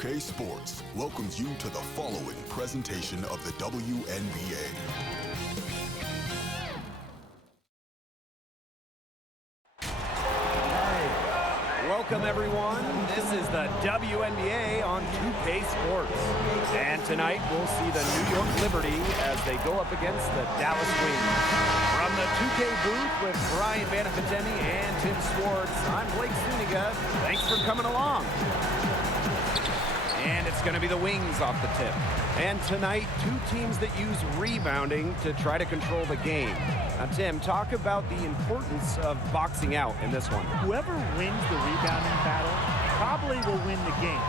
2K Sports welcomes you to the following presentation of the WNBA. Welcome everyone, this is the WNBA on 2K Sports. And tonight we'll see the New York Liberty as they go up against the Dallas Wings. From the 2K booth with Brian Vanafanteni and Tim Swartz, I'm Blake Zuniga. Thanks for coming along. And it's going to be the Wings off the tip. And tonight, two teams that use rebounding to try to control the game. Now, Tim, talk about the importance of boxing out in this one. Whoever wins the rebounding battle probably will win the game.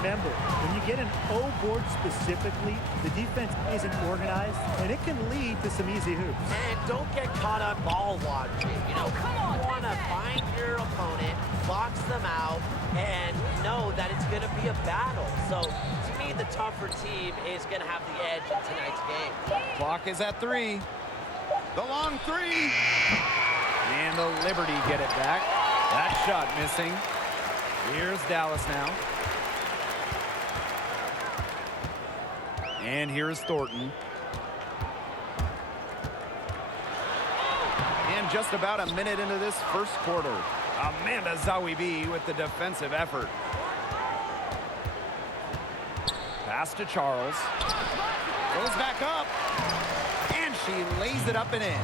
Remember, when you get an O board specifically, the defense isn't organized, and it can lead to some easy hoops. And don't get caught on ball watching. You know, you want to find your opponent, box them out, and know that it's going to be a battle. So, to me, the tougher team is going to have the edge in tonight's game. Clock is at 3. The long 3. And the Liberty get it back. That shot missing. Here's Dallas now. And here's Thornton. And just about a minute into this first quarter, Amanda Zawibi with the defensive effort. Pass to Charles. Goes back up. And she lays it up and in.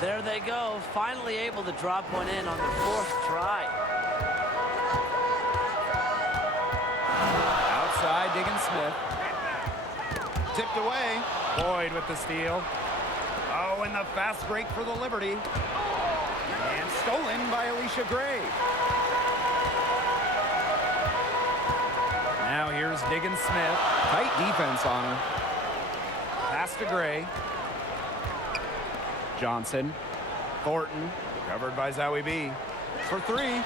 There they go. Finally able to drop one in on the fourth try. Outside, Diggins-Smith. Tipped away. Boyd with the steal. Oh, and the fast break for the Liberty. And stolen by Alicia Gray. Now here's Diggins-Smith. Tight defense on her. Pass to Gray. Johnson. Thornton. Covered by Zawibi. For 3. And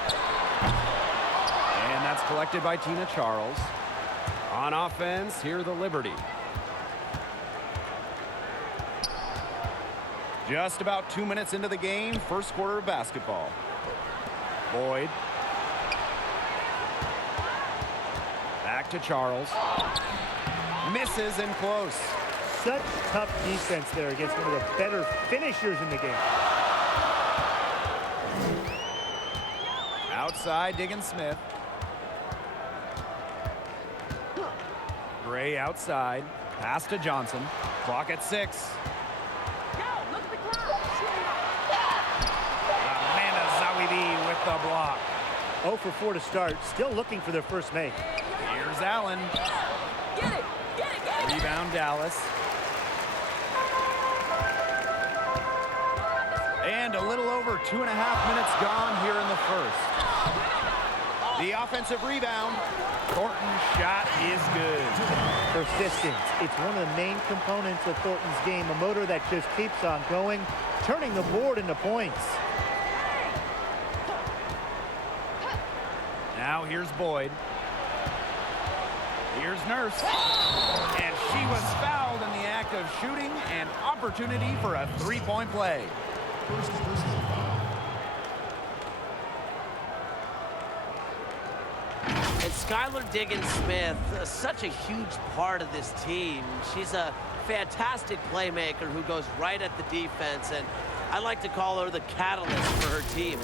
that's collected by Tina Charles. On offense, here the Liberty. Just about 2 minutes into the game, first quarter of basketball. Boyd. Back to Charles. Misses in close. Such tough defense there against one of the better finishers in the game. Outside, Diggins-Smith. Gray outside. Pass to Johnson. Clock at 6. Amanda Zawibi with the block. 0 for 4 to start. Still looking for their first make. Here's Allen. Rebound Dallas. And a little over 2.5 minutes gone here in the first. The offensive rebound. Thornton's shot is good. Persistence. It's one of the main components of Thornton's game. A motor that just keeps on going, turning the board into points. Now here's Boyd. Here's Nurse. And she was fouled in the act of shooting. An opportunity for a three-point play. And Skylar Diggins-Smith, such a huge part of this team. She's a fantastic playmaker who goes right at the defense, and I like to call her the catalyst for her team.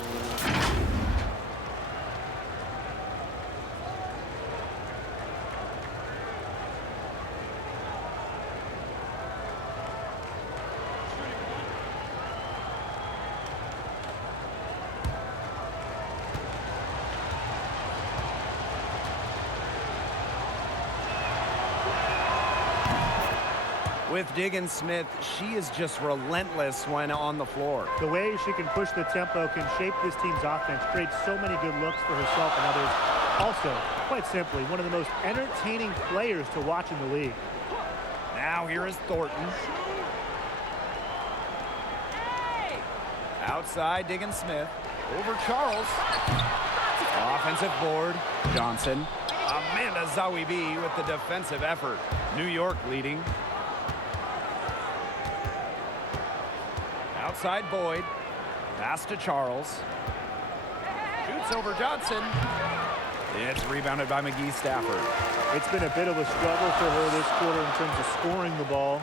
With Diggins-Smith, she is just relentless when on the floor. The way she can push the tempo can shape this team's offense, create so many good looks for herself and others. Also, quite simply, one of the most entertaining players to watch in the league. Now here is Thornton. Outside, Diggins-Smith. Over Charles. Offensive board, Johnson. Amanda Zawibi with the defensive effort. New York leading. Outside Boyd. Pass to Charles. Shoots over Johnson. It's rebounded by McGee Stafford. It's been a bit of a struggle for her this quarter in terms of scoring the ball.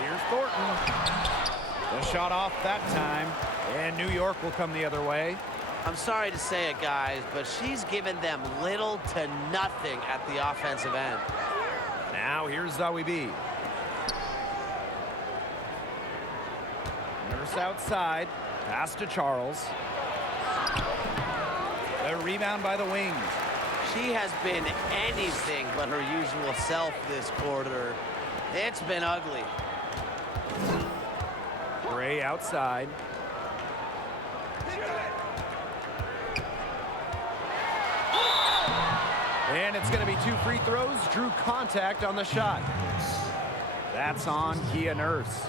Here's Thornton. The shot off that time, and New York will come the other way. I'm sorry to say it, guys, but she's given them little to nothing at the offensive end. Now here's Zoe B. Nurse outside. Pass to Charles. The rebound by the wings. She has been anything but her usual self this quarter. It's been ugly. Gray outside. And it's going to be 2 free throws. Drew contact on the shot. That's on Kia Nurse.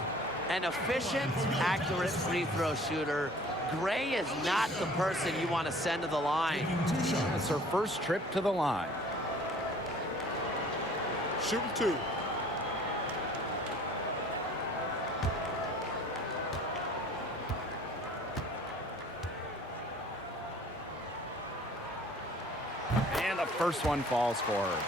An efficient, accurate free throw shooter. Gray is not the person you want to send to the line. It's her first trip to the line. Shooting 2. And the first one falls for her.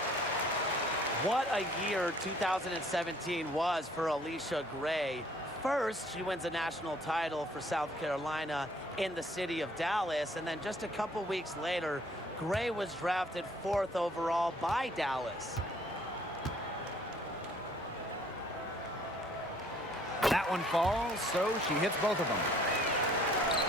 What a year 2017 was for Alicia Gray. First, she wins a national title for South Carolina in the city of Dallas, and then just a couple weeks later, Gray was drafted 4th overall by Dallas. That one falls, so she hits both of them.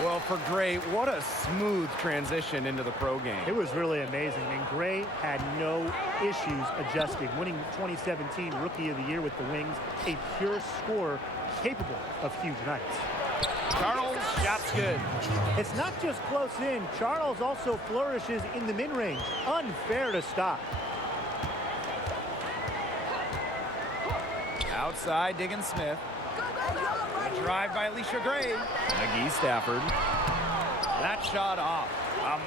Well, for Gray, what a smooth transition into the pro game. It was really amazing, and Gray had no issues adjusting, winning 2017 Rookie of the Year with the Wings, a pure scorer capable of huge nights. Charles, shot's good. It's not just close in. Charles also flourishes in the mid-range. Unfair to stop. Outside, Diggin Smith. A drive by Alicia Gray. McGee Stafford. That shot off.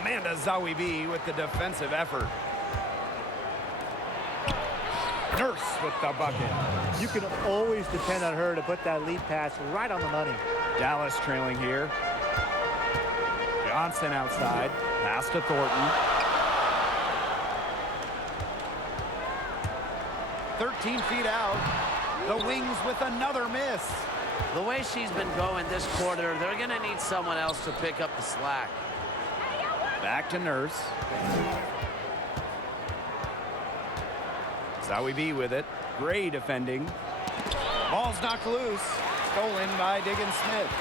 Amanda Zawibi with the defensive effort. Nurse with the bucket. You can always depend on her to put that lead pass right on the money. Dallas trailing here. Johnson outside. Pass to Thornton. 13 feet out. The Wings with another miss. The way she's been going this quarter, they're going to need someone else to pick up the slack. Back to Nurse. Zowie B with it. Gray defending. Ball's knocked loose. Stolen by Diggin Smith.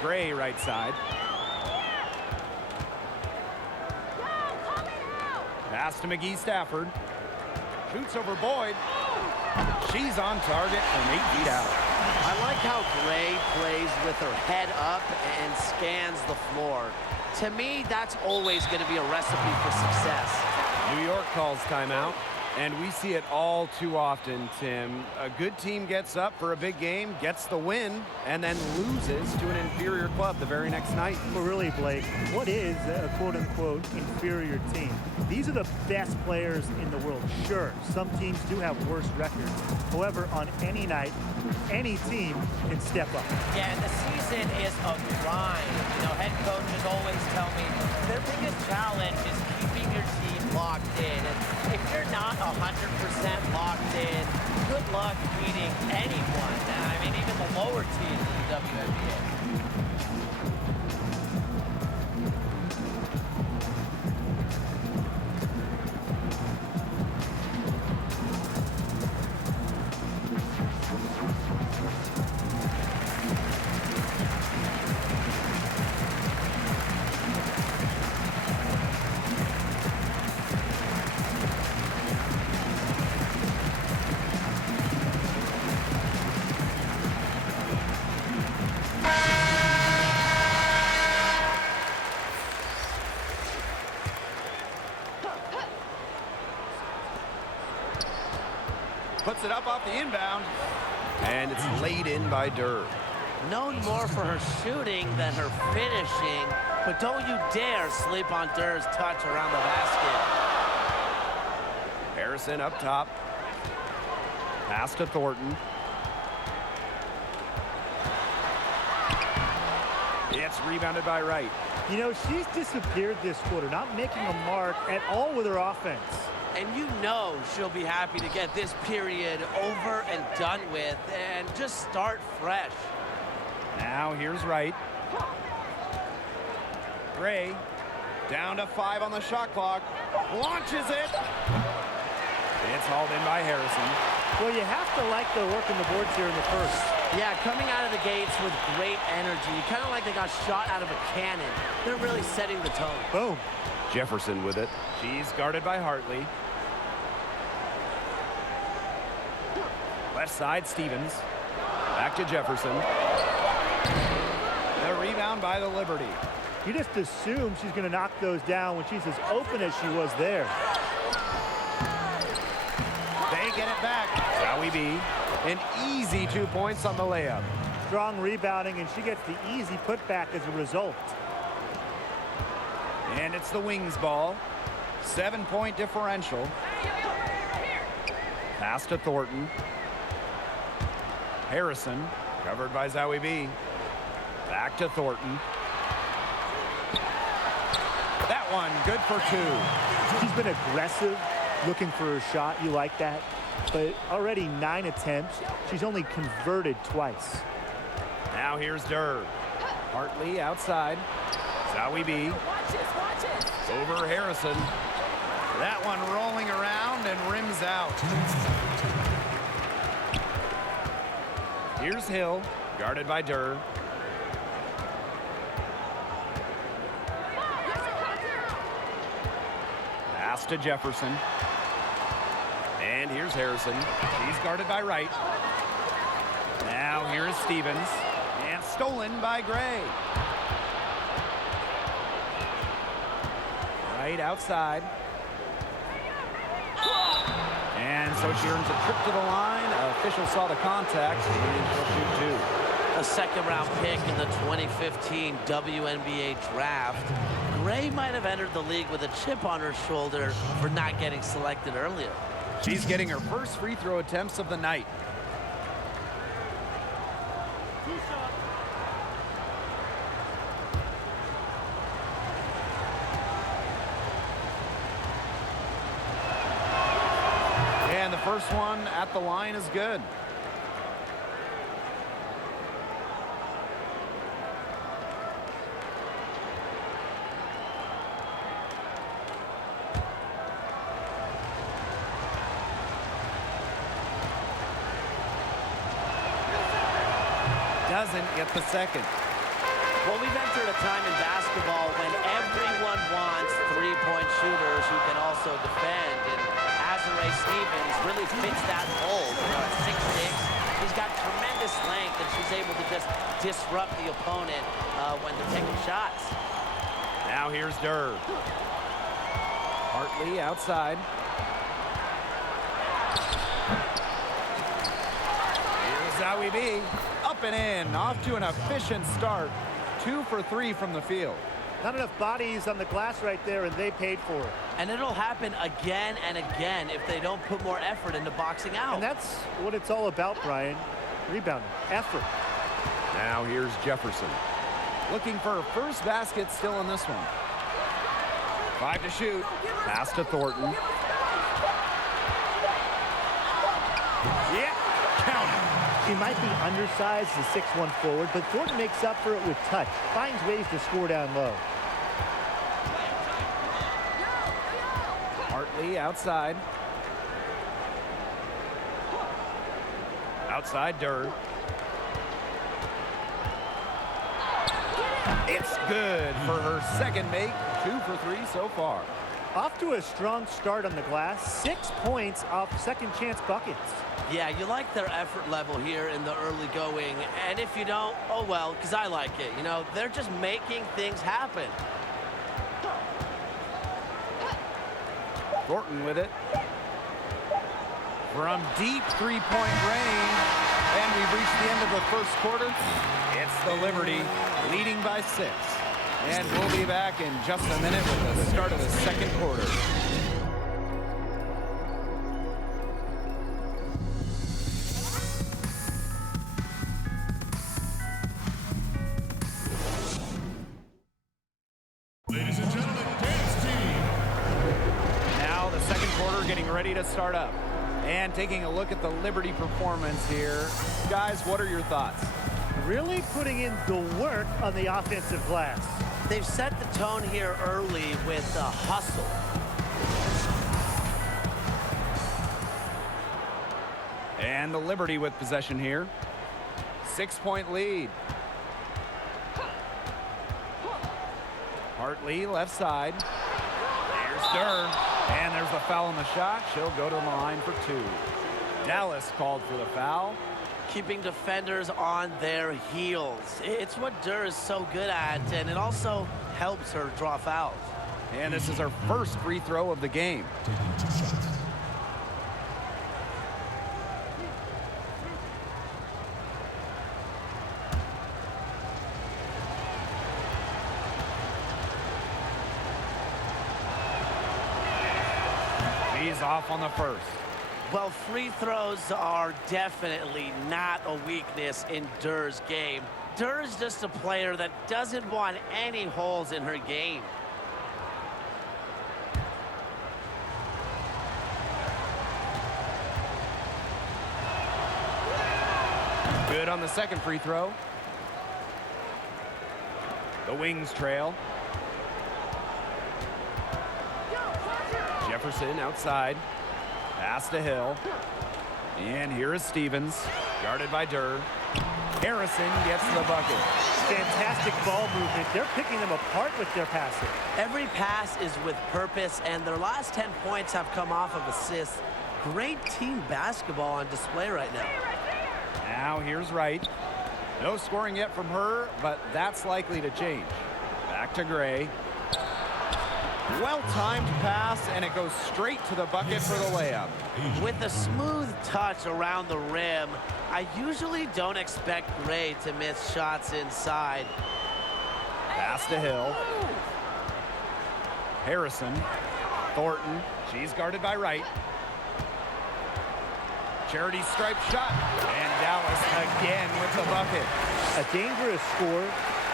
Gray right side. Pass to McGee Stafford. Shoots over Boyd. She's on target from 8 feet out. I like how Gray plays with her head up and scans the floor. To me, that's always going to be a recipe for success. New York calls timeout, and we see it all too often, Tim. A good team gets up for a big game, gets the win, and then loses to an inferior club the very next night. But really, Blake, what is a quote-unquote inferior team? These are the best players in the world. Sure, some teams do have worse records. However, on any night, any team can step up. Yeah, and the season is a grind. You know, head coaches always tell me their biggest challenge is keeping your team locked in. And if you're not 100% locked in, good luck beating anyone. I mean, even the lower teams in the WNBA. Puts it up off the inbound, and it's laid in by Durr. Known more for her shooting than her finishing, but don't you dare sleep on Durr's touch around the basket. Harrison up top. Pass to Thornton. It's rebounded by Wright. You know, she's disappeared this quarter, not making a mark at all with her offense. And you know she'll be happy to get this period over and done with and just start fresh. Now here's Wright. Gray down to 5 on the shot clock. Launches it. It's hauled in by Harrison. Well, you have to like the work in the boards here in the first. Yeah, coming out of the gates with great energy. Kind of like they got shot out of a cannon. They're really setting the tone. Boom. Jefferson with it. She's guarded by Hartley. Left side, Stevens. Back to Jefferson. The rebound by the Liberty. You just assume she's going to knock those down when she's as open as she was there. They get it back. Zowie B. An easy 2 points on the layup. Strong rebounding, and she gets the easy putback as a result. And it's the Wings ball. 7-point differential. Pass to Thornton. Harrison, covered by Zowie B. Back to Thornton. That one, good for 2. She's been aggressive, looking for her shot. You like that? But already 9 attempts. She's only converted twice. Now here's Durr. Hartley outside. Zowie B. Over Harrison. That one rolling around and rims out. Here's Hill, guarded by Durr. Pass to Jefferson. And here's Harrison. She's guarded by Wright. Now here's Stevens. And stolen by Gray. Wright outside. And so she earns a trip to the line. Official saw the contact, and she'll shoot 2. A second-round pick in the 2015 WNBA draft. Gray might have entered the league with a chip on her shoulder for not getting selected earlier. She's getting her first free throw attempts of the night. And the first one at the line is good. Doesn't get the second. Well, we've entered a time in basketball when everyone wants three-point shooters who can also defend, and Azurá Stevens really fits that mold. You know, at 6'6", she's got tremendous length, and she's able to just disrupt the opponent when they're taking shots. Now here's Durr. Hartley outside. Here's Zowie B. Up and in, off to an efficient start. 2 for 3 from the field. Not enough bodies on the glass right there, and they paid for it. And it'll happen again and again if they don't put more effort into boxing out. And that's what it's all about, Brian. Rebounding, effort. Now here's Jefferson. Looking for her first basket still in this one. 5 to shoot. Pass to Thornton. Yeah, count it. She might be undersized as a 6'1" forward, but Thornton makes up for it with touch. Finds ways to score down low. Hartley outside. Outside Durr. It's good for her second make. 2 for 3 so far. Off to a strong start on the glass. 6 points off second chance buckets. Yeah, you like their effort level here in the early going. And if you don't, oh well, because I like it. You know, they're just making things happen. Thornton with it. From deep three-point range. And we've reached the end of the first quarter. It's the Liberty leading by 6. And we'll be back in just a minute with the start of the second quarter. Ladies and gentlemen, dance team. Now the second quarter getting ready to start up. And taking a look at the Liberty performance here. Guys, what are your thoughts? Really putting in the work on the offensive glass. They've set the tone here early with the hustle. And the Liberty with possession here. 6-point lead. Hartley left side. There's Durr. And there's the foul on the shot. She'll go to the line for 2. Dallas called for the foul. Keeping defenders on their heels. It's what Durr is so good at, and it also helps her draw fouls. And this is her first free throw of the game. Taking 2 shots. He's off on the first. Well, free throws are definitely not a weakness in Durr's game. Durr's just a player that doesn't want any holes in her game. Good on the second free throw. The Wings trail. Jefferson outside. Pass to Hill. And here is Stevens, guarded by Durr. Harrison gets the bucket. Fantastic ball movement. They're picking them apart with their passing. Every pass is with purpose, and their last 10 points have come off of assists. Great team basketball on display right now. Now here's Wright. No scoring yet from her, but that's likely to change. Back to Gray. Well-timed pass, and it goes straight to the bucket for the layup. With a smooth touch around the rim, I usually don't expect Gray to miss shots inside. Pass to Hill. Harrison. Thornton. She's guarded by Wright. Charity stripe shot. And Dallas again with the bucket. A dangerous score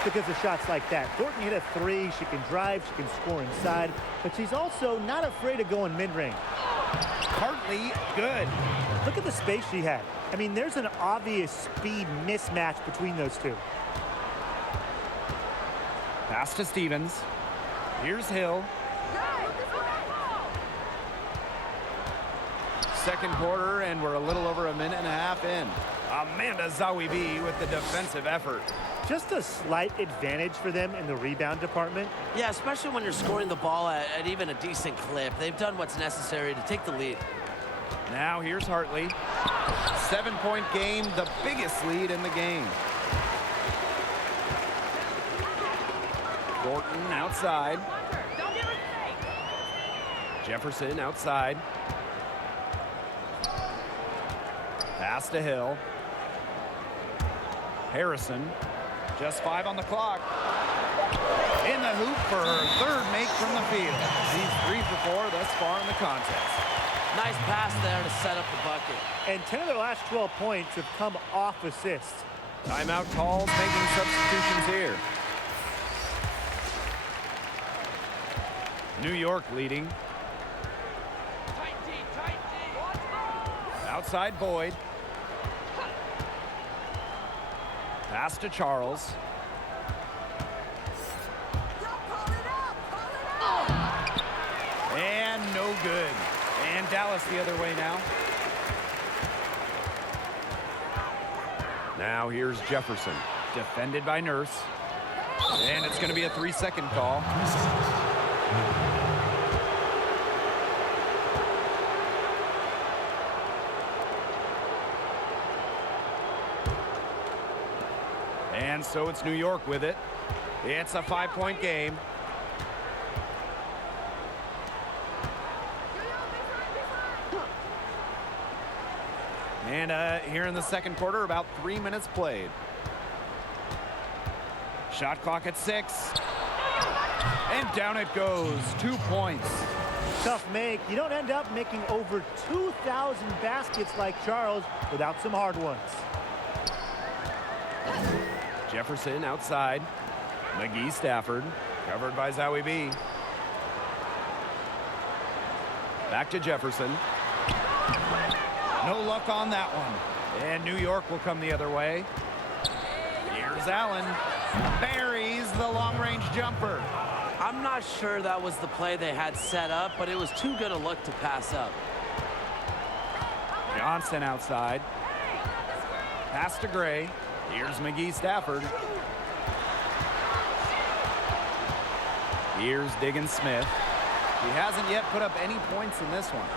because of shots like that. Thornton hit a 3. She can drive. She can score inside. But she's also not afraid of going mid-range. Hartley, good. Look at the space she had. I mean, there's an obvious speed mismatch between those two. Pass to Stevens. Here's Hill. Second quarter, and we're a little over a minute and a half in. Amanda Zawibi with the defensive effort. Just a slight advantage for them in the rebound department. Yeah, especially when you're scoring the ball at even a decent clip. They've done what's necessary to take the lead. Now here's Hartley. 7-point game, the biggest lead in the game. Thornton outside. Jefferson outside. Pass to Hill. Harrison. Just 5 on the clock. In the hoop for her third make from the field. She's 3 for 4 thus far in the contest. Nice pass there to set up the bucket. And 10 of their last 12 points have come off assists. Timeout calls, making substitutions here. New York leading. Outside Boyd. Pass to Charles. And no good. And Dallas the other way now. Now here's Jefferson. Defended by Nurse. And it's going to be a 3-second call. And so it's New York with it. It's a 5-point game. And here in the second quarter, about 3 minutes played. Shot clock at 6. And down it goes. 2 points. Tough make. You don't end up making over 2,000 baskets like Charles without some hard ones. Jefferson outside. McGee Stafford. Covered by Zowie B. Back to Jefferson. No luck on that one. And New York will come the other way. Here's Allen. Buries the long-range jumper. I'm not sure that was the play they had set up, but it was too good a look to pass up. Johnson outside. Pass to Gray. Here's McGee Stafford. Here's Diggins Smith. He hasn't yet put up any points in this one.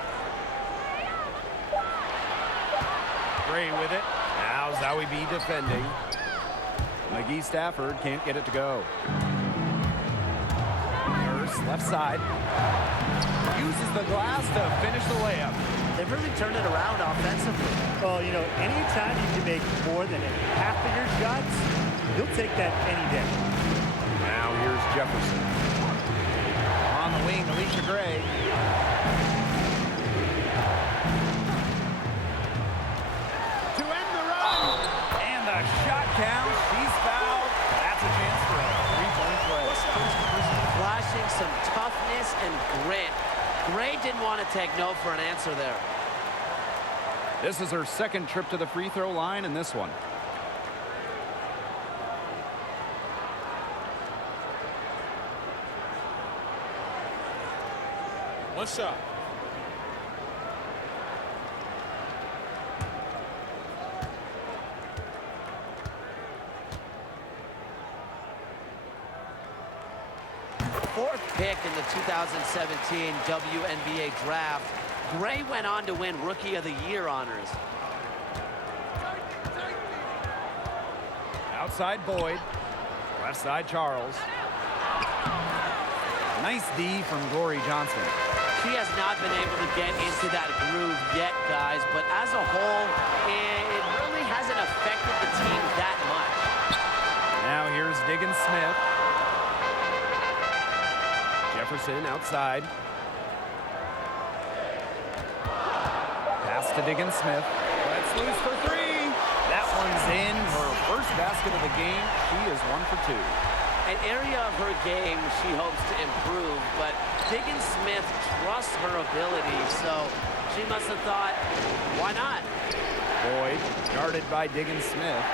Gray with it. Now Zowie B defending. McGee Stafford can't get it to go. Nurse left side. Uses the glass to finish the layup. They've really turned it around offensively. Well, you know, anytime you can make more than half of your shots, you'll take that any day. Now here's Jefferson. On the wing, Alicia Gray. To end the run. And the shot counts. She's fouled. That's a chance for a three-point play. Flashing some toughness and grit. Gray didn't want to take no for an answer there. This is her second trip to the free throw line in this one. One shot. Fourth pick in the 2017 WNBA draft. Gray went on to win Rookie of the Year honors. Outside Boyd. Left side Charles. Nice D from Glory Johnson. She has not been able to get into that groove yet, guys, but as a whole, it really hasn't affected the team that much. Now here's Diggins Smith. Jefferson outside. Pass to Diggins Smith. Let's loose for three. That one's in. Her first basket of the game. She is 1 for 2. An area of her game she hopes to improve, but Diggins Smith trusts her ability, so she must have thought, why not? Boyd guarded by Diggins Smith.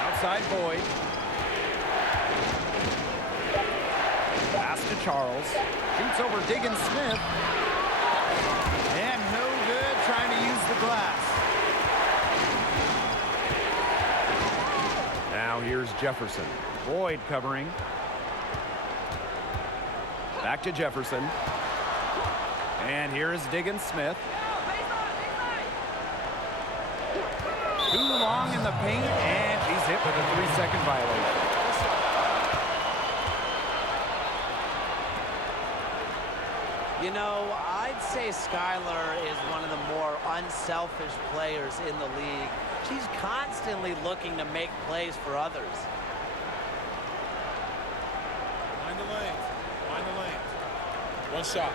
Outside Boyd. Pass to Charles. Shoots over Diggins Smith. And no good, trying to use the glass. Now here's Jefferson. Boyd covering. Back to Jefferson. And here is Diggins Smith. Too long in the paint, and she's hit with a 3-second violation. You know, I'd say Skylar is one of the more unselfish players in the league. She's constantly looking to make plays for others. Find the lane. Find the lane. One shot.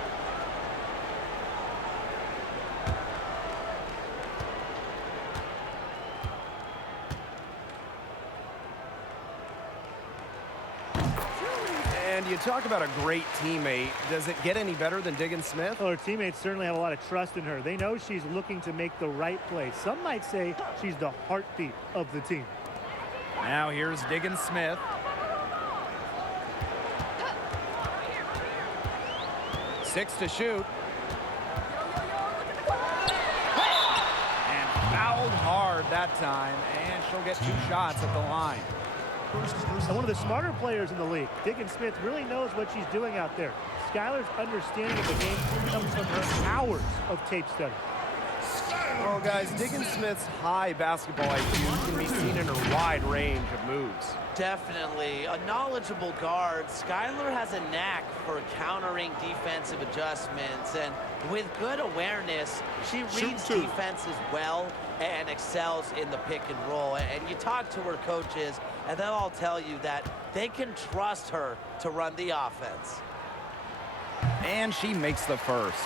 And you talk about a great teammate. Does it get any better than Diggins Smith? Well, her teammates certainly have a lot of trust in her. They know she's looking to make the right play. Some might say she's the heartbeat of the team. Now here's Diggins Smith. Six to shoot. And fouled hard that time. And she'll get 2 shots at the line. And one of the smarter players in the league, Diggins Smith, really knows what she's doing out there. Skylar's understanding of the game comes from her hours of tape study. Well, guys, Diggins Smith's high basketball IQ can be seen in her wide range of moves. Definitely. A knowledgeable guard, Skylar has a knack for countering defensive adjustments, and with good awareness, she reads defenses well and excels in the pick and roll. And you talk to her coaches, and they'll all tell you that they can trust her to run the offense. And she makes the first.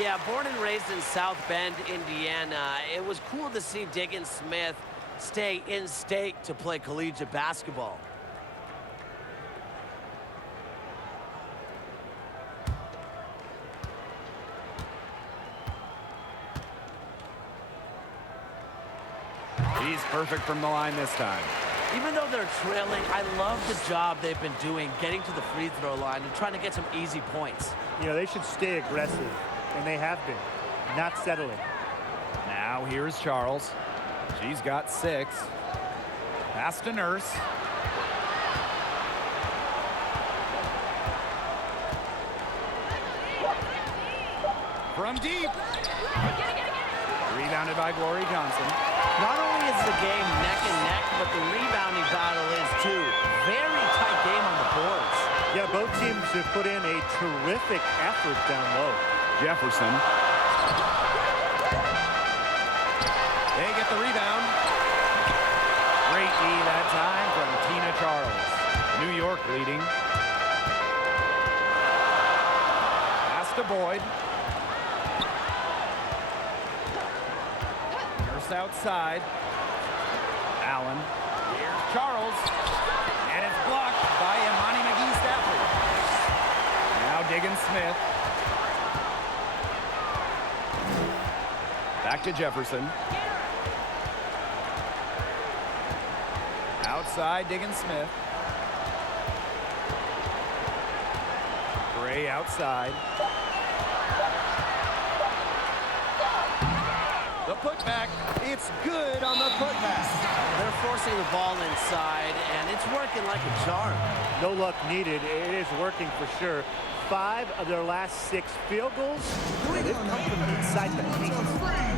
Yeah, born and raised in South Bend, Indiana, it was cool to see Diggins Smith stay in state to play collegiate basketball. He's perfect from the line this time. Even though they're trailing, I love the job they've been doing getting to the free throw line and trying to get some easy points. You know, they should stay aggressive, and they have been, not settling. Now here's Charles. She's got 6. Pass to Nurse. From deep. Rebounded by Glory Johnson. Not only is the game neck and neck, but the rebounding battle is too. Very tight game on the boards. Yeah, both teams have put in a terrific effort down low. Jefferson. They get the rebound. Great D that time from Tina Charles. New York leading. Pass to Boyd. Nurse outside. Allen. Here's Charles. And it's blocked by Imani McGee-Stafford. Now Diggins-Smith. Back to Jefferson. Outside, Diggins-Smith. Gray outside. The putback. It's good on the putback. They're forcing the ball inside, and it's working like a charm. No luck needed. It is working for sure. 5 of their last 6 field goals, they've come from inside the paint.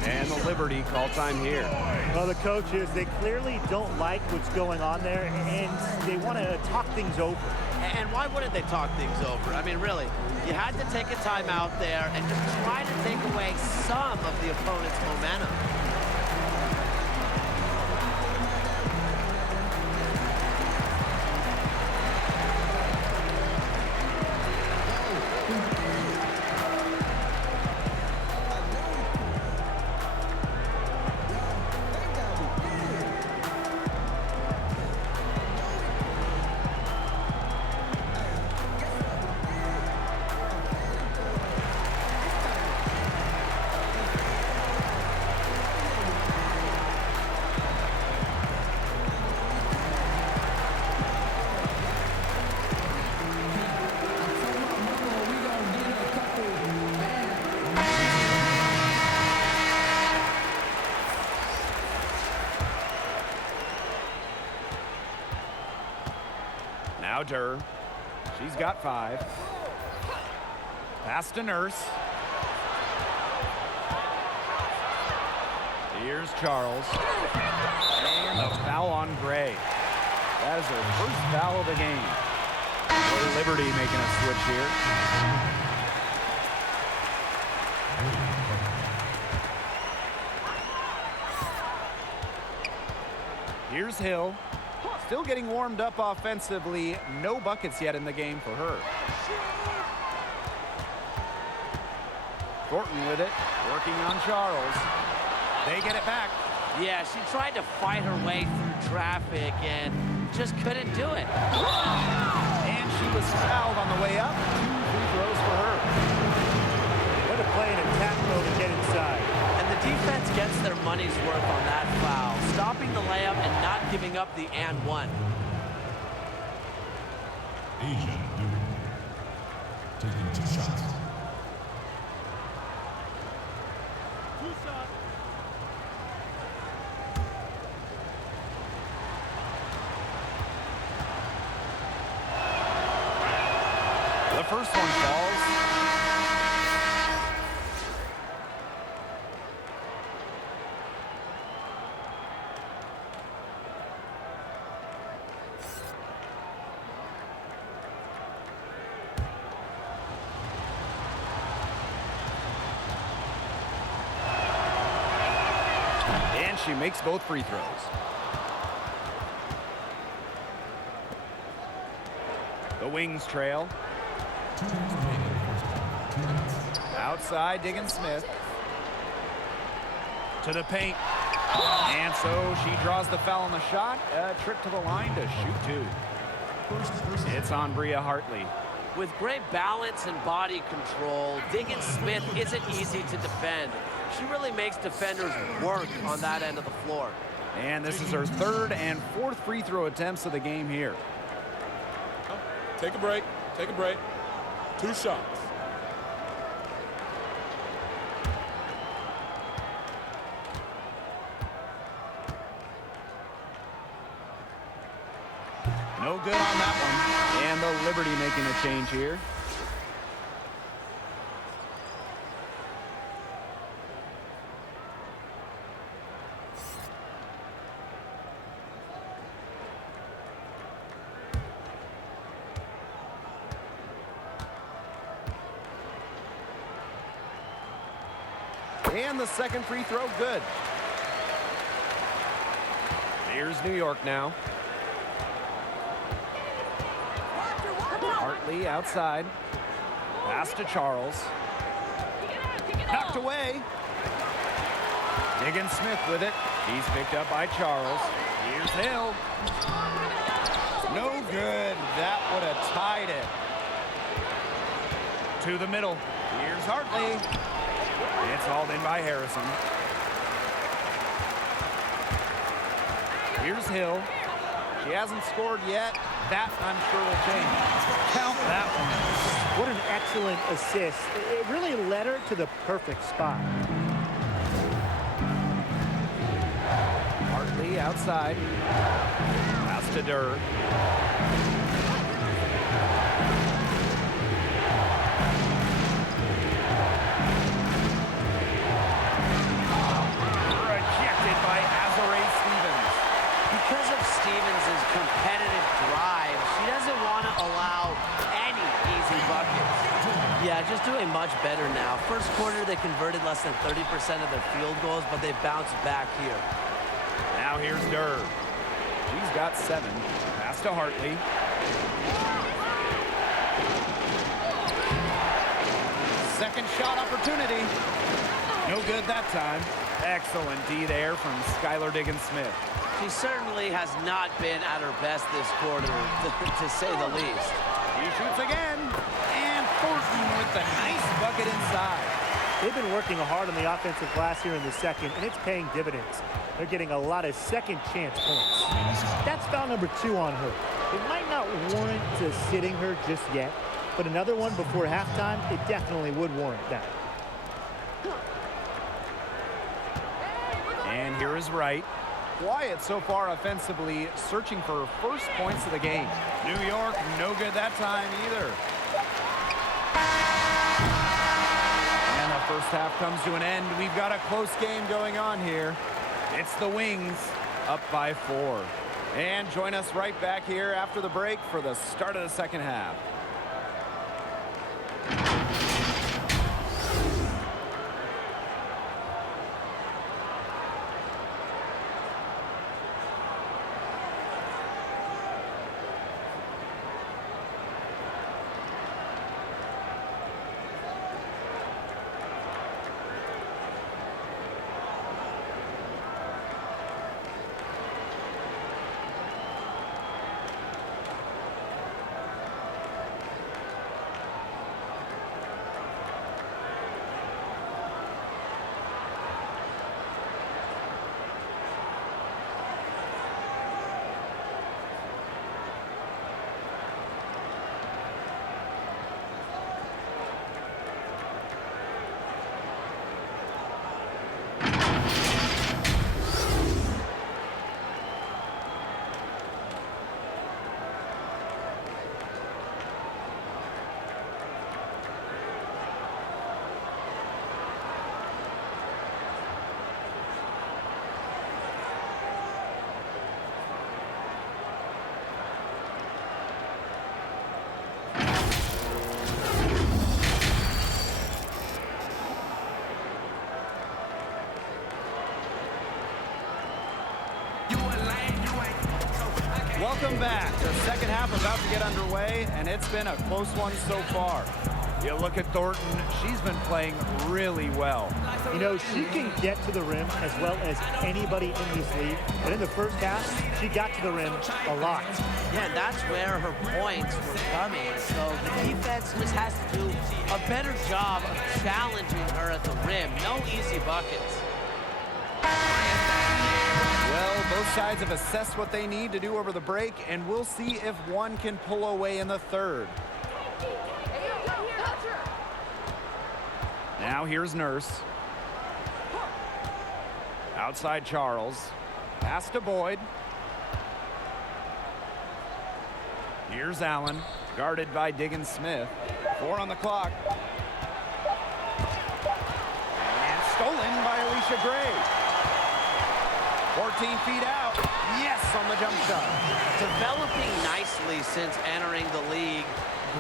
And the Liberty call time here. Well, the coaches, they clearly don't like what's going on there, and they want to talk things over. And why wouldn't they talk things over? I mean, really, you had to take a timeout there and just try to take away some of the opponent's momentum. Now Durr. She's got 5. Pass to Nurse. Here's Charles. And a foul on Gray. That is her first foul of the game. For Liberty making a switch here. Here's Hill. Still getting warmed up offensively. No buckets yet in the game for her. Thornton with it, working on Charles. They get it back. Yeah, she tried to fight her way through traffic and just couldn't do it. And she was fouled on the way up. 2 free throws for her. Way to play an attack mode and get inside. And the defense gets their money's worth on that foul, stopping the layup and not giving up the and one. Asia taking 2 shots. The first one falls. And she makes both free throws. The Wings trail. 2 minutes remaining. 2 minutes. Outside, Diggins-Smith. To the paint. And so she draws the foul on the shot. A trip to the line to shoot two. It's on Bria Hartley. With great balance and body control, Diggins-Smith isn't easy to defend. She really makes defenders work on that end of the floor. And this is her third and fourth free throw attempts of the game here. Take a break. Take a break. 2 shots. No good on that one. And the Liberty making a change here. And the second free throw, good. Here's New York now. Hartley outside. Pass to Charles. Knocked away. Diggins-Smith with it. He's picked up by Charles. Here's Hill. No good. That would have tied it. To the middle. Here's Hartley. It's hauled in by Harrison. Here's Hill. She hasn't scored yet. That, I'm sure, will change. Count that one. What an excellent assist. It really led her to the perfect spot. Hartley outside. Pass to Durr. Rejected by Azurá Stevens. Because of Stevens' competitive drive, she doesn't want to allow any easy buckets. Yeah, just doing much better now. First quarter, they converted less than 30% of their field goals, but they bounced back here. Now here's Durr. She's got 7. Pass to Hartley. Second shot opportunity. No good that time. Excellent D there from Skylar Diggins-Smith. She certainly has not been at her best this quarter, to say the least. He shoots again. And Thornton with the nice bucket inside. They've been working hard on the offensive glass here in the second, and it's paying dividends. They're getting a lot of second chance points. That's foul number 2 on her. It might not warrant to sitting her just yet, but another one before halftime, it definitely would warrant that. And here is Wright. Quiet so far offensively, searching for first points of the game. New York, no good that time either. And the first half comes to an end. We've got a close game going on here. It's the Wings up by 4. And join us right back here after the break for the start of the second half. Welcome back. The second half about to get underway, and it's been a close one so far. You look at Thornton, she's been playing really well. You know, she can get to the rim as well as anybody in this league. But in the first half, she got to the rim a lot. Yeah, and that's where her points were coming. So the defense just has to do a better job of challenging her at the rim. No easy buckets. Well, both sides have assessed what they need to do over the break, and we'll see if one can pull away in the third. Now here's Nurse. Outside Charles. Pass to Boyd. Here's Allen, guarded by Diggins Smith. 4 on the clock. And stolen by Alicia Gray. 14 feet out. Yes, on the jump shot. Developing nicely since entering the league,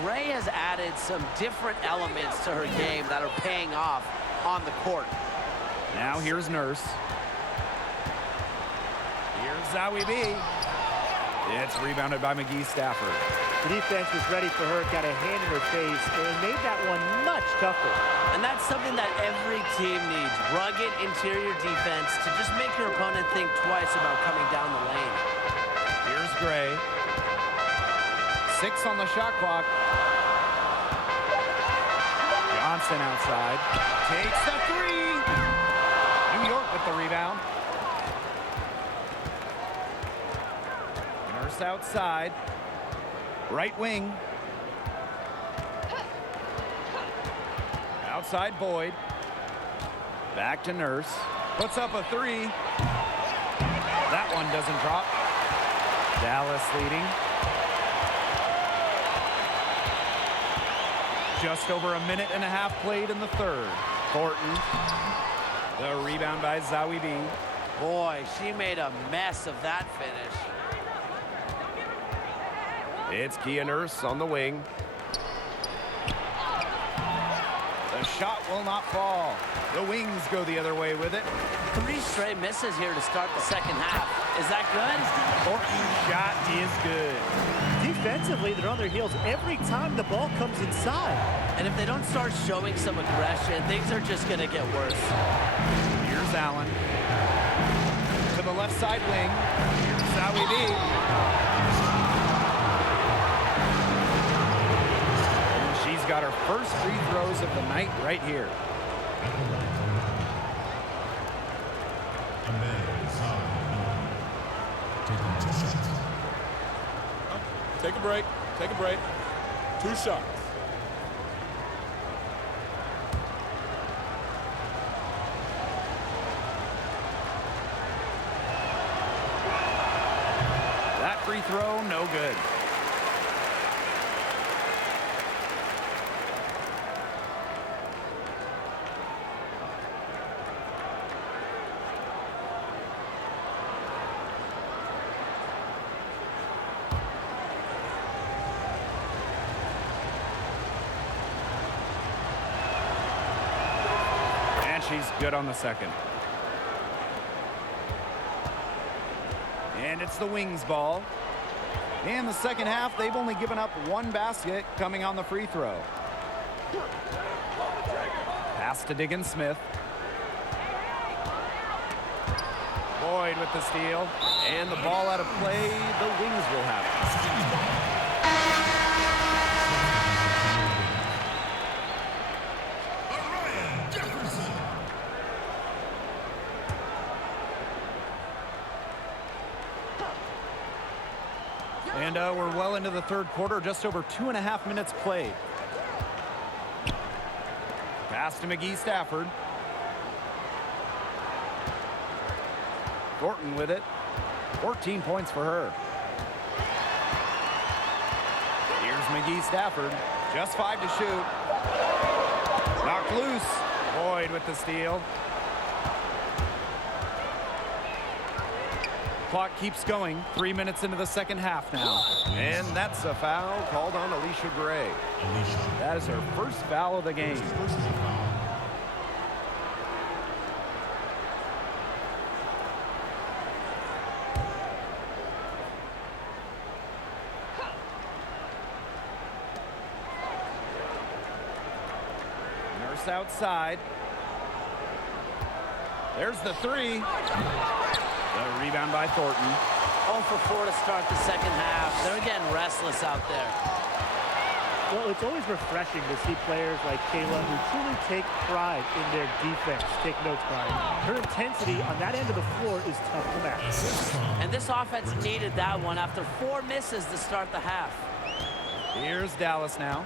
Gray has added some different elements to her game that are paying off on the court. Now here's Nurse. Here's Zowie B. It's rebounded by McGee Stafford. The defense was ready for her, got a hand in her face, and made that one much tougher. And that's something that every team needs. Rugged interior defense to just make your opponent think twice about coming down the lane. Here's Gray. 6 on the shot clock. Johnson outside. Takes the 3. New York with the rebound. Nurse outside. Right wing. Outside Boyd. Back to Nurse. Puts up a 3. That one doesn't drop. Dallas leading. Just over a minute and a half played in the third. Thornton. The rebound by Zowie B. Boy, she made a mess of that finish. It's Kia Nurse on the wing. The shot will not fall. The wings go the other way with it. 3 straight misses here to start the second half. Is that good? Thornton's shot is good. Defensively, they're on their heels every time the ball comes inside. And if they don't start showing some aggression, things are just going to get worse. Here's Allen. To the left side wing. Here's Zowie B. She's got her first free throws of the night right here. Take a break. Take a break. 2 shots. That free throw, no good. She's good on the second. And it's the Wings ball. In the second half, they've only given up 1 basket coming on the free throw. Pass to Diggins Smith. Boyd with the steal. And the ball out of play. The Wings will have it. And we're well into the third quarter, just over 2.5 minutes played. Pass to McGee Stafford. Thornton with it. 14 points for her. Here's McGee Stafford. Just 5 to shoot. Knocked loose. Boyd with the steal. Clock keeps going. 3 minutes into the second half now. And that's a foul called on Alicia Gray. That is her first foul of the game. Nurse outside. There's the three. The rebound by Thornton. 0 for 4 to start the second half. They're getting restless out there. Well, it's always refreshing to see players like Kayla who truly take pride in their defense. Take notes, Brian. Her intensity on that end of the floor is tough to match. And this offense needed that one after 4 misses to start the half. Here's Dallas now,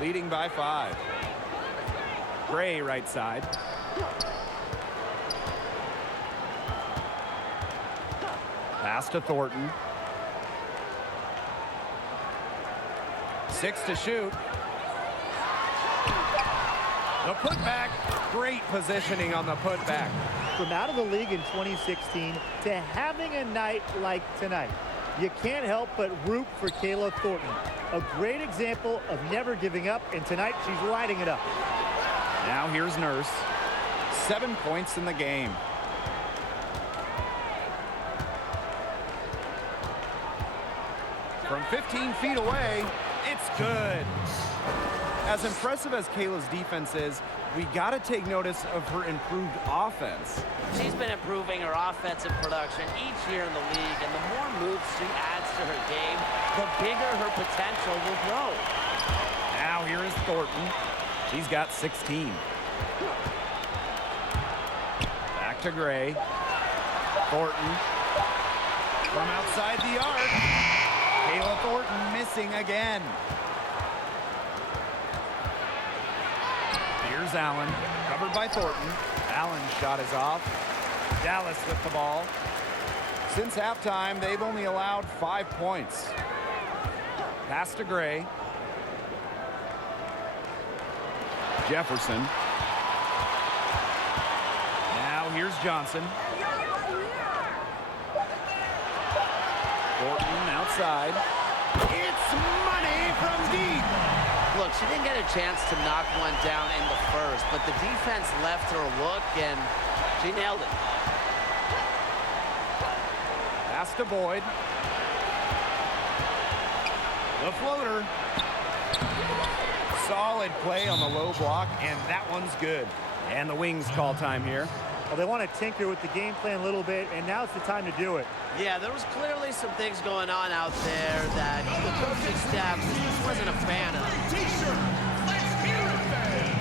leading by 5. Gray right side. Pass to Thornton. 6 to shoot. The putback. Great positioning on the putback. From out of the league in 2016 to having a night like tonight, you can't help but root for Kayla Thornton. A great example of never giving up, and tonight she's lighting it up. Now here's Nurse. 7 points in the game. From 15 feet away, it's good. As impressive as Kayla's defense is, we got to take notice of her improved offense. She's been improving her offensive production each year in the league, and the more moves she adds to her game, the bigger her potential will grow. Now here is Thornton. She's got 16. Back to Gray. Thornton from outside the arc. Kayla Thornton missing again. Here's Allen, covered by Thornton. Allen's shot is off. Dallas with the ball. Since halftime, they've only allowed 5 points. Pass to Gray. Jefferson. Now here's Johnson. Thornton outside. It's money from deep. Look, she didn't get a chance to knock one down in the first, but the defense left her a look, and she nailed it. Pass to Boyd. The floater. Solid play on the low block, and that one's good. And the Wings call time here. Well, they want to tinker with the game plan a little bit, and now's the time to do it. Yeah, there was clearly some things going on out there that the coaching staff wasn't a fan of. Let's hear it, fans.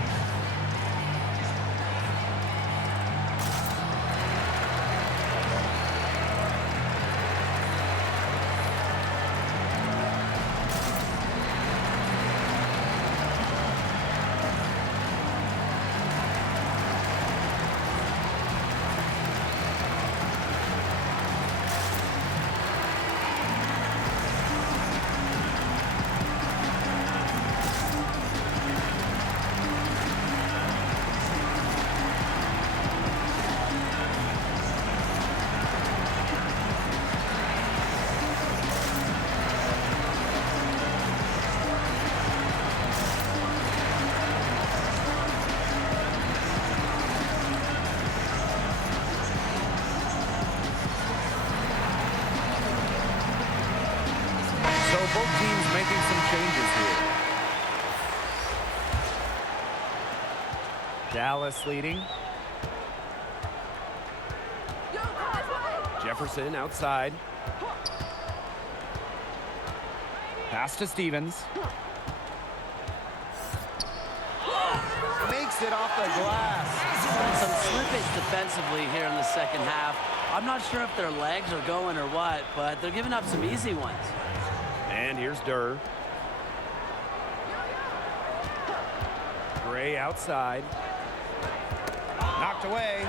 So both teams making some changes here. Dallas leading. Jefferson outside. Pass to Stevens. Makes it off the glass. Some slippage defensively here in the second half. I'm not sure if their legs are going or what, but they're giving up some easy ones. And here's Durr. Gray outside. Knocked away.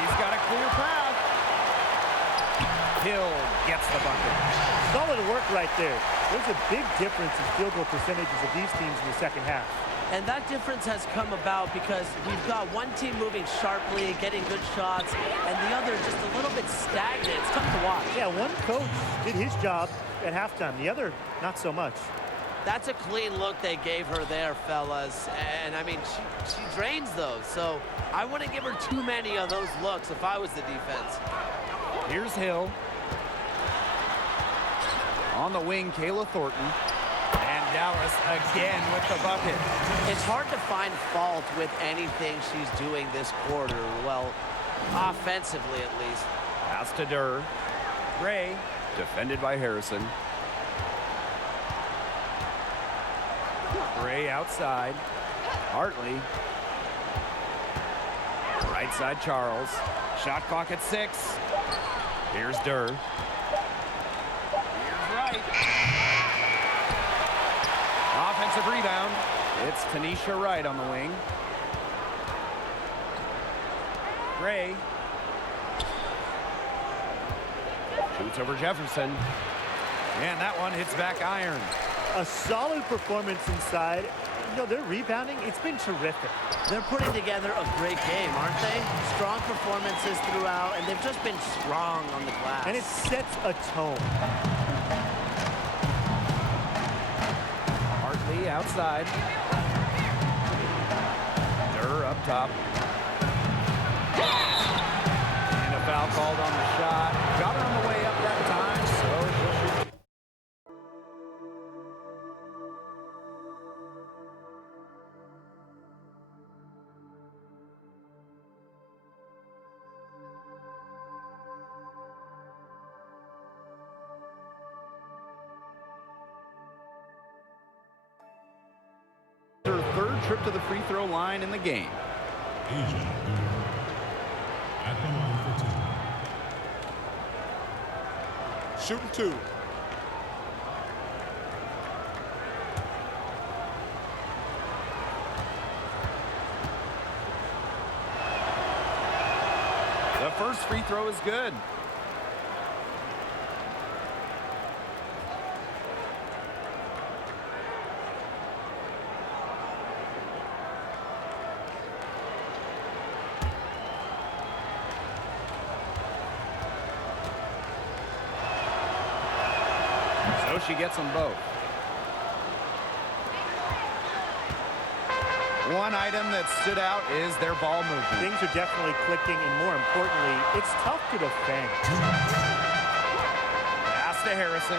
He's got a clear path. Hill gets the bucket. Solid work right there. There's a big difference in field goal percentages of these teams in the second half. And that difference has come about because we've got one team moving sharply, getting good shots, and the other just a little bit stagnant. It's tough to watch. Yeah, one coach did his job at halftime. The other, not so much. That's a clean look they gave her there, fellas. And, I mean, she drains those. So I wouldn't give her too many of those looks if I was the defense. Here's Hill. On the wing, Kayla Thornton. And Dallas again with the bucket. It's hard to find fault with anything she's doing this quarter. Well, offensively at least. Pass to Durr. Gray, defended by Harrison. Gray outside. Hartley. Right side Charles. Shot clock at 6. Here's Durr. Here's Wright. Offensive rebound. It's Tanisha Wright on the wing. Gray. Shoots over Jefferson. And that one hits back iron. A solid performance inside. You know, their rebounding, it's been terrific. They're putting together a great game, aren't they? Strong performances throughout, and they've just been strong on the glass. And it sets a tone. Hartley outside. Durr up top. And a foul called on the shot. Got her on the way up that time, so she'll shoot. Her third trip to the free throw line in the game. Asia at the line for 2. Shooting 2. The first free throw is good. So she gets them both. One item that stood out is their ball movement. Things are definitely clicking, and more importantly, it's tough to defend. Pass to Harrison.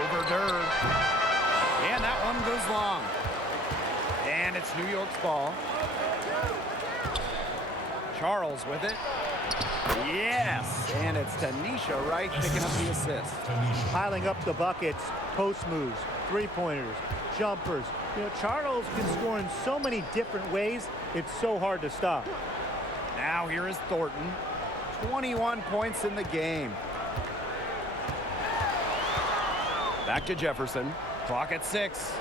Over Durr. And that one goes long. And it's New York's ball. Charles with it. Yes, and it's Tanisha Wright picking up the assist. Piling up the buckets, post moves, three-pointers, jumpers. You know, Charles can score in so many different ways, it's so hard to stop. Now here is Thornton. 21 points in the game. Back to Jefferson. Clock at 6.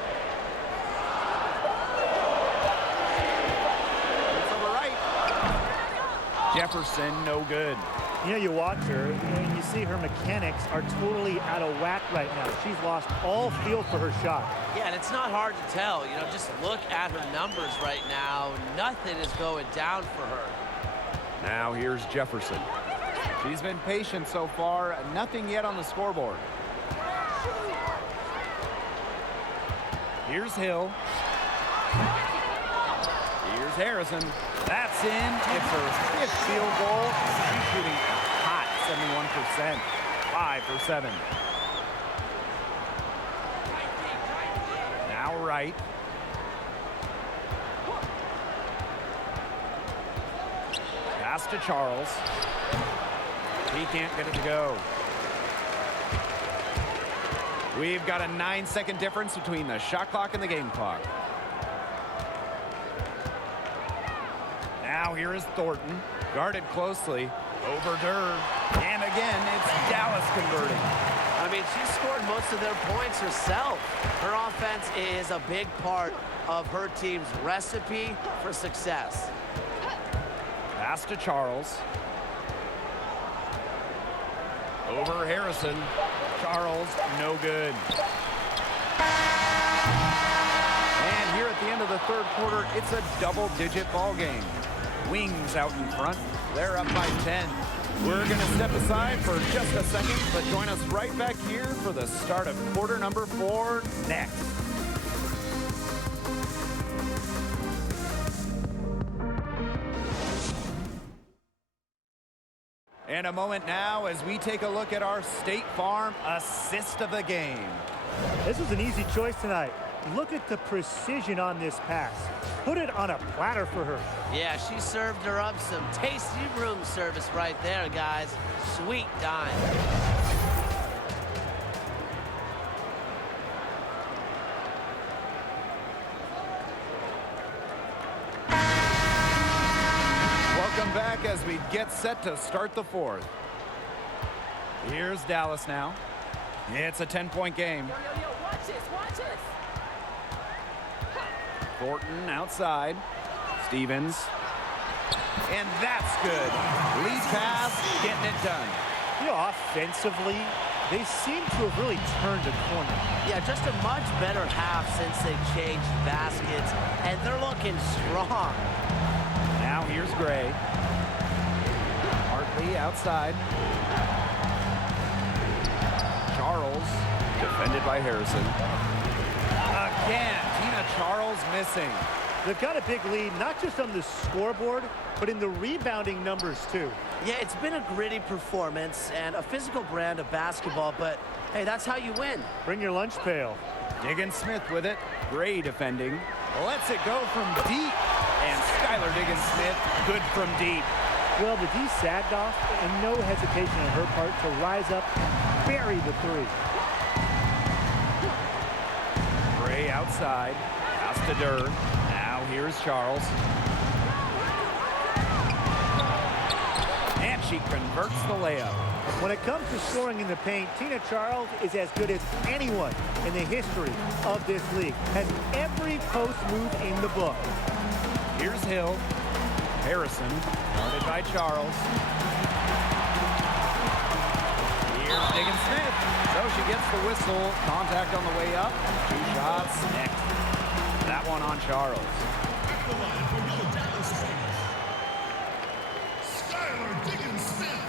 Jefferson, no good. You know, you watch her, and you see her mechanics are totally out of whack right now. She's lost all feel for her shot. Yeah, and it's not hard to tell. You know, just look at her numbers right now. Nothing is going down for her. Now here's Jefferson. She's been patient so far. Nothing yet on the scoreboard. Here's Hill. Here's Harrison. That's in. It's her 5th field goal. She's shooting hot, 71%. 5 for 7. Now Wright. Pass to Charles. He can't get it to go. We've got a 9-second difference between the shot clock and the game clock. Now here is Thornton, guarded closely, over Durr, and again, it's Dallas converting. I mean, she scored most of their points herself. Her offense is a big part of her team's recipe for success. Pass to Charles. Over Harrison. Charles, no good. And here at the end of the third quarter, it's a double-digit ball game. Wings out in front. They're up by 10. We're going to step aside for just a second, but join us right back here for the start of quarter number 4 next. And a moment now as we take a look at our State Farm assist of the game. This was an easy choice tonight. Look at the precision on this pass. Put it on a platter for her. Yeah, she served her up some tasty room service right there, guys. Sweet dime. Welcome back as we get set to start the fourth. Here's Dallas now. It's a 10-point game. Yo, watch this, watch this. Thornton outside. Stevens. And that's good. Lead pass, getting it done. You know, offensively, they seem to have really turned a corner. Yeah, just a much better half since they changed baskets, and they're looking strong. Now here's Gray. Hartley outside. Charles, defended by Harrison. Again, Tina Charles missing. They've got a big lead, not just on the scoreboard, but in the rebounding numbers, too. Yeah, it's been a gritty performance and a physical brand of basketball, but hey, that's how you win. Bring your lunch pail. Diggins-Smith with it. Gray defending. Lets it go from deep. And Skylar Diggins-Smith, good from deep. Well, the D sagged off, and no hesitation on her part to rise up and bury the three. Gray outside. Pass to Durr. Now here's Charles. And she converts the layup. When it comes to scoring in the paint, Tina Charles is as good as anyone in the history of this league. Has every post move in the book. Here's Hill. Harrison, guarded by Charles. Here's Diggins-Smith. So she gets the whistle. Contact on the way up. 2 shots. Next. That one on Charles. At the line for your Dallas Stars, Skylar Diggins-Smith.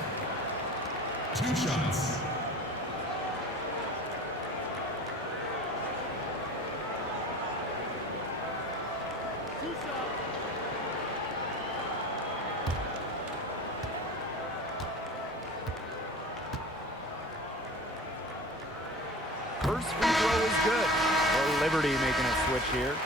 2 shots. First free throw is good. For Liberty making a switch here.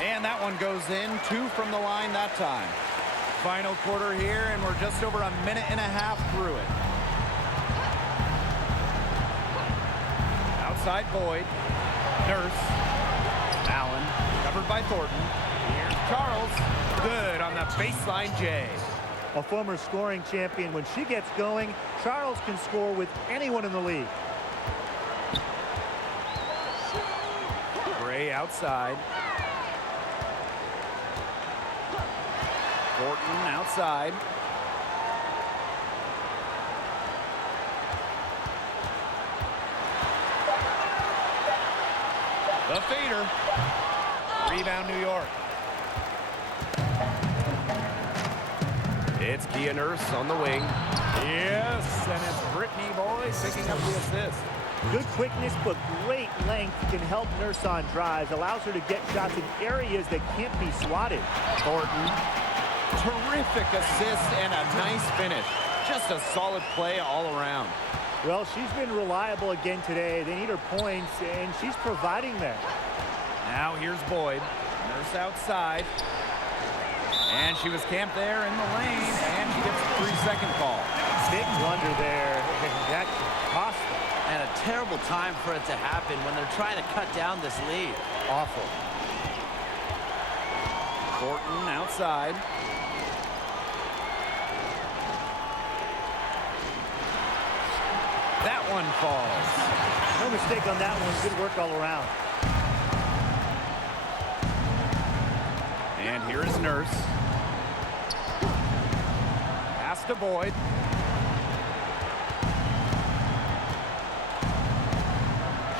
And that one goes in. 2 from the line that time. Final quarter here, and we're just over a minute and a half through it. Outside Boyd. Nurse. Allen. Covered by Thornton. Here's Charles. Good on the baseline J. A former scoring champion, when she gets going, Charles can score with anyone in the league. Gray outside. Thornton outside. The fader. Rebound New York. It's Kia Nurse on the wing. Yes, and it's Brittany Boyd picking up the assist. Good quickness, but great length can help Nurse on drives. Allows her to get shots in areas that can't be swatted. Thornton. Terrific assist and a nice finish. Just a solid play all around. Well, she's been reliable again today. They need her points, and she's providing them. Now here's Boyd. Nurse outside. And she was camped there in the lane, and she gets a 3-second call. Big blunder there. That could cost them. And a terrible time for it to happen when they're trying to cut down this lead. Awful. Thornton outside. That one falls. No mistake on that one. Good work all around. And here is Nurse. Pass to Boyd.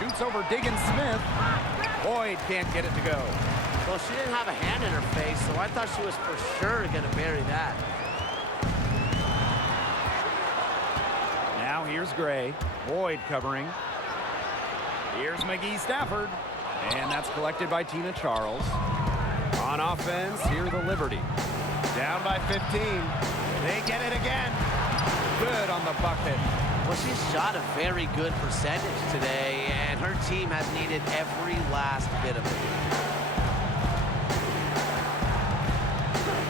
Shoots over Diggins-Smith. Boyd can't get it to go. Well, she didn't have a hand in her face, so I thought she was for sure going to bury that. Now here's Gray. Boyd covering. Here's McGee Stafford. And that's collected by Tina Charles. On offense, here the Liberty. Down by 15. They get it again. Good on the bucket. Well, she's shot a very good percentage today, and her team has needed every last bit of it.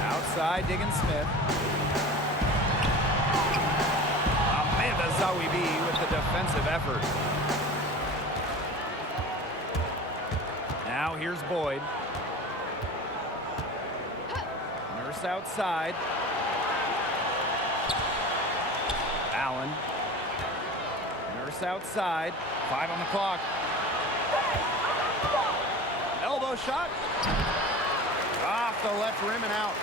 Outside, Diggins-Smith. Amanda Zawibi with the defensive effort. Now here's Boyd. Nurse outside. Allen. Nurse outside. 5 on the clock. Elbow shot. Off the left rim and out.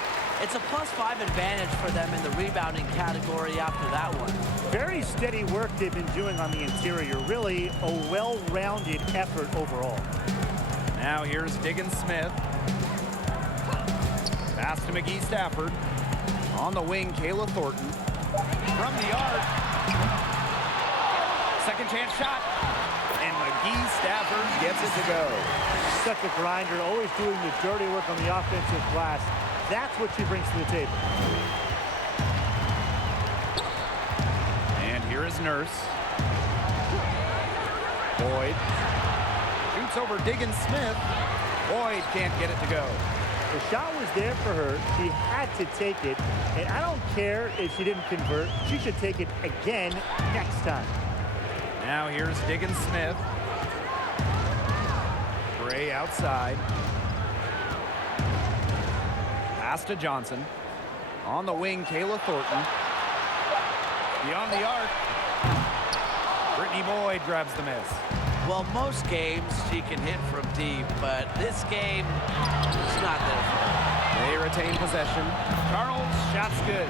It's a +5 advantage for them in the rebounding category after that one. Very steady work they've been doing on the interior. Really a well-rounded effort overall. Now here's Diggins-Smith. Pass to McGee Stafford. On the wing, Kayla Thornton. From the arc. Second chance shot. And McGee Stafford gets it to go. Such a grinder, always doing the dirty work on the offensive glass. That's what she brings to the table. And here is Nurse. Boyd. Shoots over Diggins-Smith. Boyd can't get it to go. The shot was there for her. She had to take it. And I don't care if she didn't convert. She should take it again next time. Now here's Diggins-Smith. Gray outside. Pass to Johnson. On the wing, Kayla Thornton. Beyond the arc. Brittany Boyd grabs the miss. Well, most games she can hit from deep, but this game, it's not there for her. They retain possession. Charles, shot's good.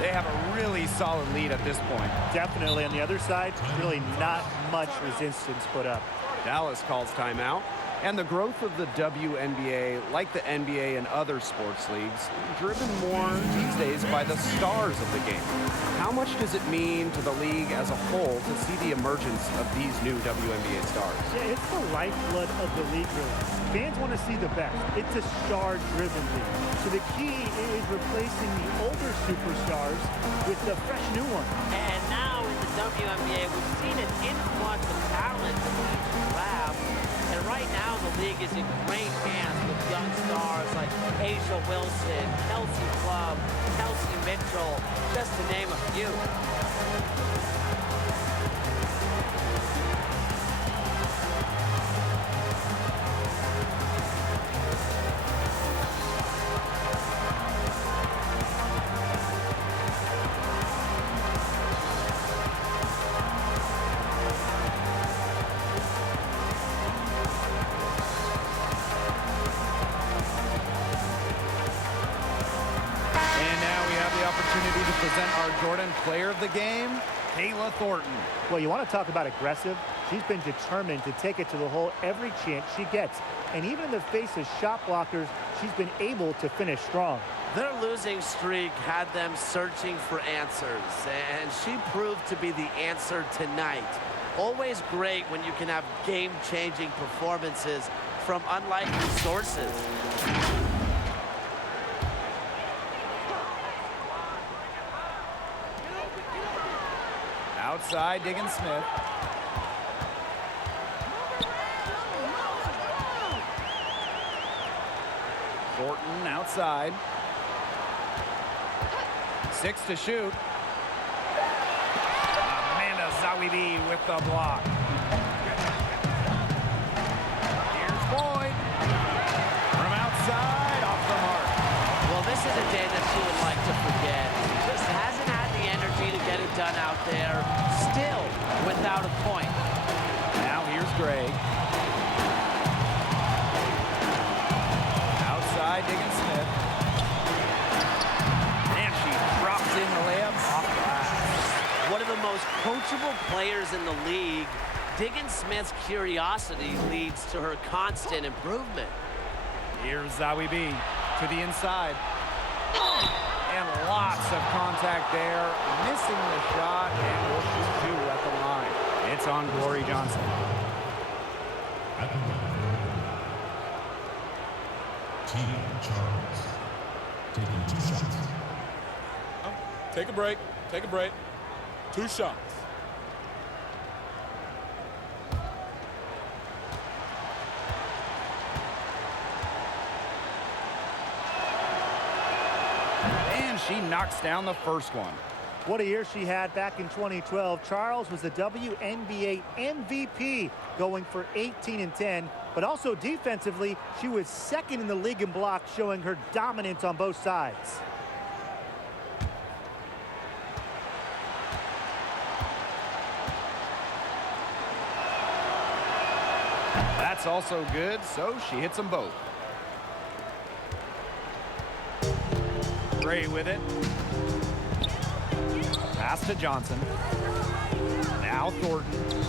They have a really solid lead at this point. Definitely on the other side, really not much resistance put up. Dallas calls timeout. And the growth of the WNBA, like the NBA and other sports leagues, driven more these days by the stars of the game. How much does it mean to the league as a whole to see the emergence of these new WNBA stars? Yeah, it's the lifeblood of the league, really. Fans want to see the best. It's a star-driven league. So the key is replacing the older superstars with the fresh new ones. And now in the WNBA, we've seen an influx of talent in each draft. And right now, the league is in great hands with young stars like Asia Wilson, Kelsey Plum, Kelsey Mitchell, just to name a few. Jordan, player of the game, Kayla Thornton. Well, you want to talk about aggressive? She's been determined to take it to the hole every chance she gets. And even in the face of shot blockers, she's been able to finish strong. Their losing streak had them searching for answers, and she proved to be the answer tonight. Always great when you can have game-changing performances from unlikely sources. Outside, Diggins-Smith. Thornton outside. 6 to shoot. Amanda Zawibi with the block. Here's Boyd. From outside, off the mark. Well, this is a day that she would like to forget. She just hasn't had the energy to get it done out there. Still without a point. Now here's Gray. Outside, Diggins-Smith. And she drops in the layup off glass. One of the most coachable players in the league, Diggins-Smith's curiosity leads to her constant improvement. Here's Zawibi to the inside. And lots of contact there. Missing the shot, and will shoot two at the line. It's on Glory Johnson. At the line. Team Charles. Taking 2 shots. Take a break. Take a break. 2 shots. And she knocks down the first one. What a year she had back in 2012. Charles was the WNBA MVP, going for 18 and 10. But also defensively, she was second in the league in blocks, showing her dominance on both sides. That's also good, so she hits them both. Gray with it. Pass to Johnson. Now Thornton.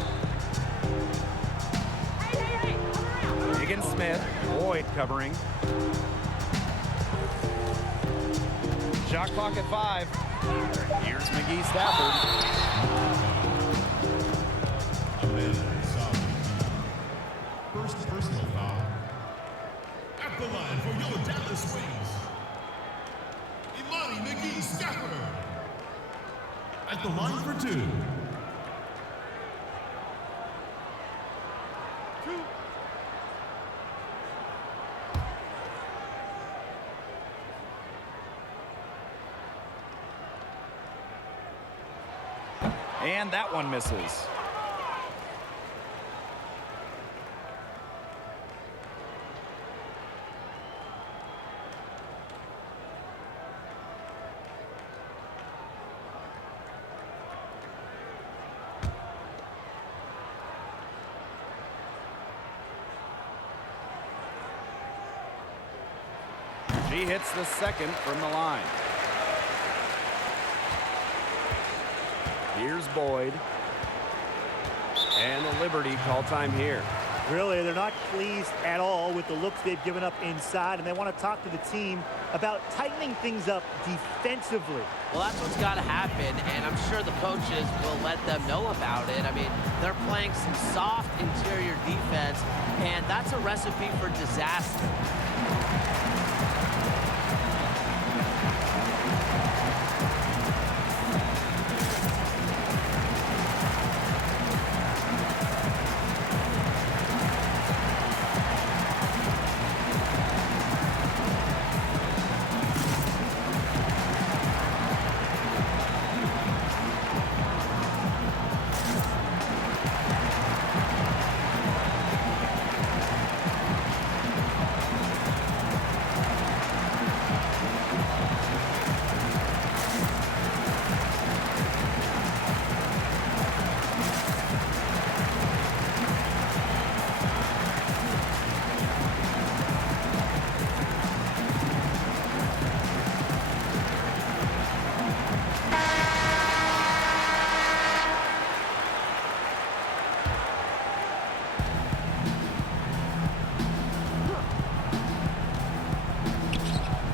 Higgins Smith. Boyd covering. Shot clock at 5. Here's McGee Stafford. First personal foul. At the line for your Dallas Wings. Imani McGee Stafford. At the line for 2. And that one misses. She hits the second from the line. Here's Boyd. And the Liberty call time here. Really, they're not pleased at all with the looks they've given up inside, and they want to talk to the team about tightening things up defensively. Well, that's what's got to happen, and I'm sure the coaches will let them know about it. I mean, they're playing some soft interior defense, and that's a recipe for disaster.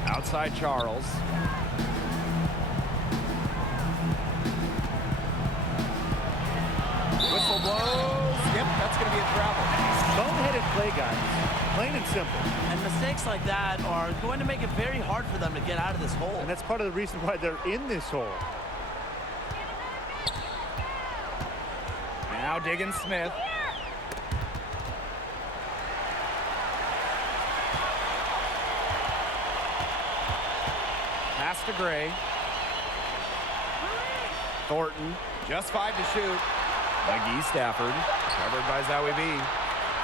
Outside Charles. Whistle blows. Yep, that's going to be a travel. Boneheaded play, guys. Plain and simple. And mistakes like that are going to make it very hard for them to get out of this hole. And that's part of the reason why they're in this hole. Now Diggins Smith. Pass to Gray. Thornton, just 5 to shoot. McGee Stafford, covered by Zowie B.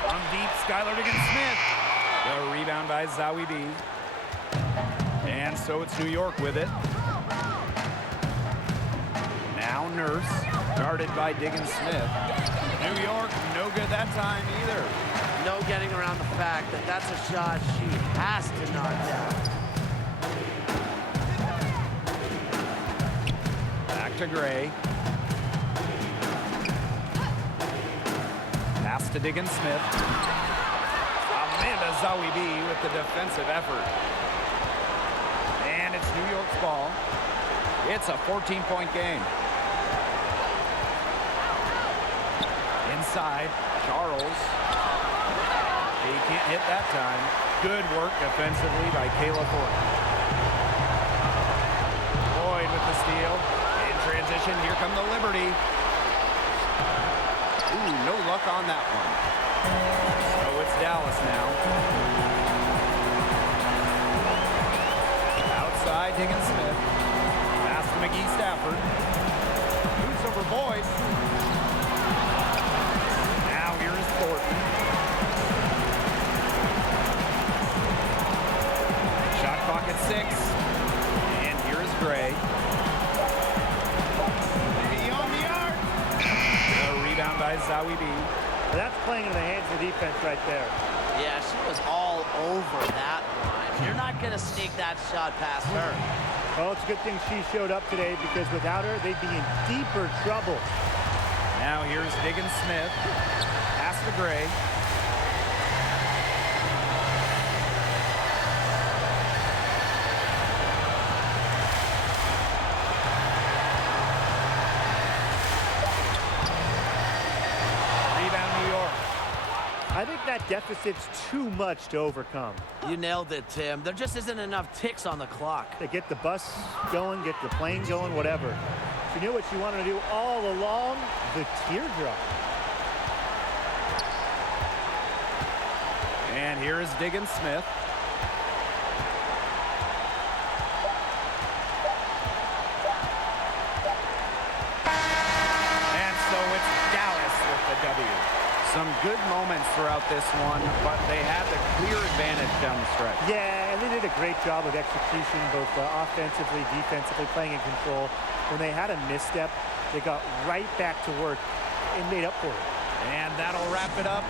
From deep, Skylar Diggins-Smith. The rebound by Zowie B. And so it's New York with it. Now Nurse, guarded by Diggins-Smith. New York, no good that time either. No getting around the fact that that's a shot she has to knock down. Back to Gray. Pass to Diggins-Smith. Amanda Zowie B with the defensive effort. And it's New York's ball. It's a 14-point game. Inside, Charles. He can't hit that time. Good work defensively by Kayla Thornton. Boyd with the steal. In transition, here come the Liberty. Ooh, no luck on that one. So it's Dallas now. Outside, Higgins Smith. Pass to McGee Stafford. Boots over Boyd. Now here is Thornton. Shot clock at 6. And here is Gray. Beyond the arc. A rebound by Zawi B. That's playing into the hands of the defense right there. Yeah, she was all over that line. You're not going to sneak that shot past her. Well, it's a good thing she showed up today because without her, they'd be in deeper trouble. Now here's Higgins Smith. Pass to Gray. Rebound, New York. I think that deficit's too much to overcome. You nailed it, Tim. There just isn't enough ticks on the clock. They get the bus going, get the plane going, whatever. She knew what she wanted to do all along, the teardrop. And here is Higgins Smith. And so it's Dallas with the W. Some good moments throughout this one, but they had the clear advantage down the stretch. Yeah, and they did a great job of execution, both offensively, defensively, playing in control. When they had a misstep, they got right back to work and made up for it. And that'll wrap it up.